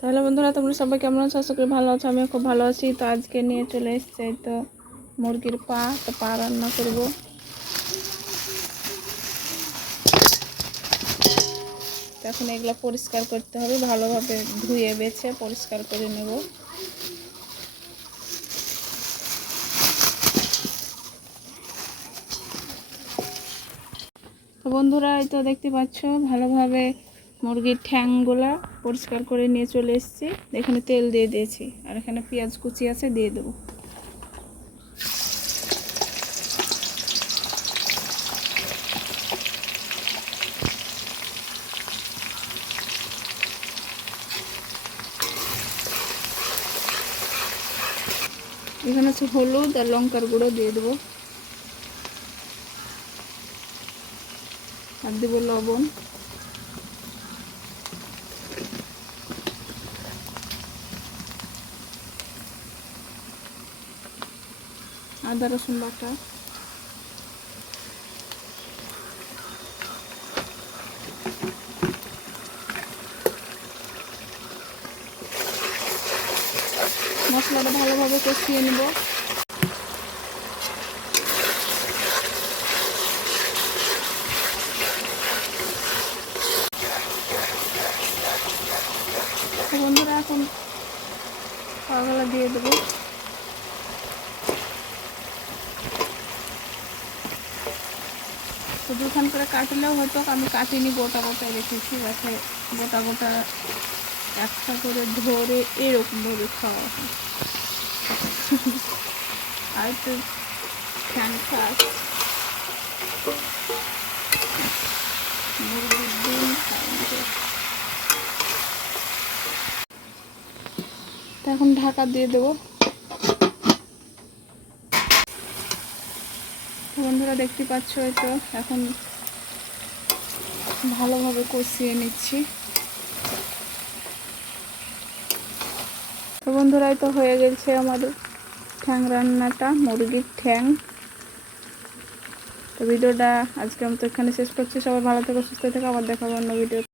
তাহলে বন্ধুরা তোমরা সবাই কেমন আছো? আশা করি ভালো আছো। আমিও খুব ভালো আছি। তো আজকে নিয়ে চলে এসেছি তো মুরগির পা। তো পা রান্না করব। এখন এগুলো পরিষ্কার করতে হবে, ভালোভাবে ধুয়ে বেছে পরিষ্কার করে নেব। তো বন্ধুরা এই তো দেখতে পাচ্ছ ভালোভাবে মুরগির ঠ্যাংগুলা পরিষ্কার করে নিয়ে চলে এসেছি। এখানে তেল দিয়ে দিয়েছি আর এখানে পেঁয়াজ কুচি আছে, দিয়ে দেবো। এখানে আছে হলুদ আর লঙ্কার গুঁড়ো, দিয়ে দেবো। আর দেবো লবণ। আদা রসুন বাটা। মশলাটা ভালোভাবে কষিয়ে নেব। বন্ধুরা এখন পাগুলা দিয়ে দেবো। তো দুখান করে কাটলেও হয়তো, আমি কাটিনি, গোটা গোটা রেখেছি যাতে গোটা গোটা একটা করে ধরে এরকমভাবে খাওয়া হয়। আর একটু ফ্যানকাস মুরগির ডিম খাওয়া। তো এখন ঢাকা দিয়ে দেবো। বন্ধুরা দেখতে পাচ্ছ এই তো এখন ভালোভাবে কষিয়ে নিচ্ছি। তো বন্ধুরা এই তো হয়ে গেছে আমাদের ঠ্যাং রান্নাটা, মুরগির ঠ্যাং। তো ভিডিওটা আজকের মতো এখানে শেষ করছি। সবাই ভালো থেকো, সুস্থ থেকো। আবার দেখাবো অন্য ভিডিও।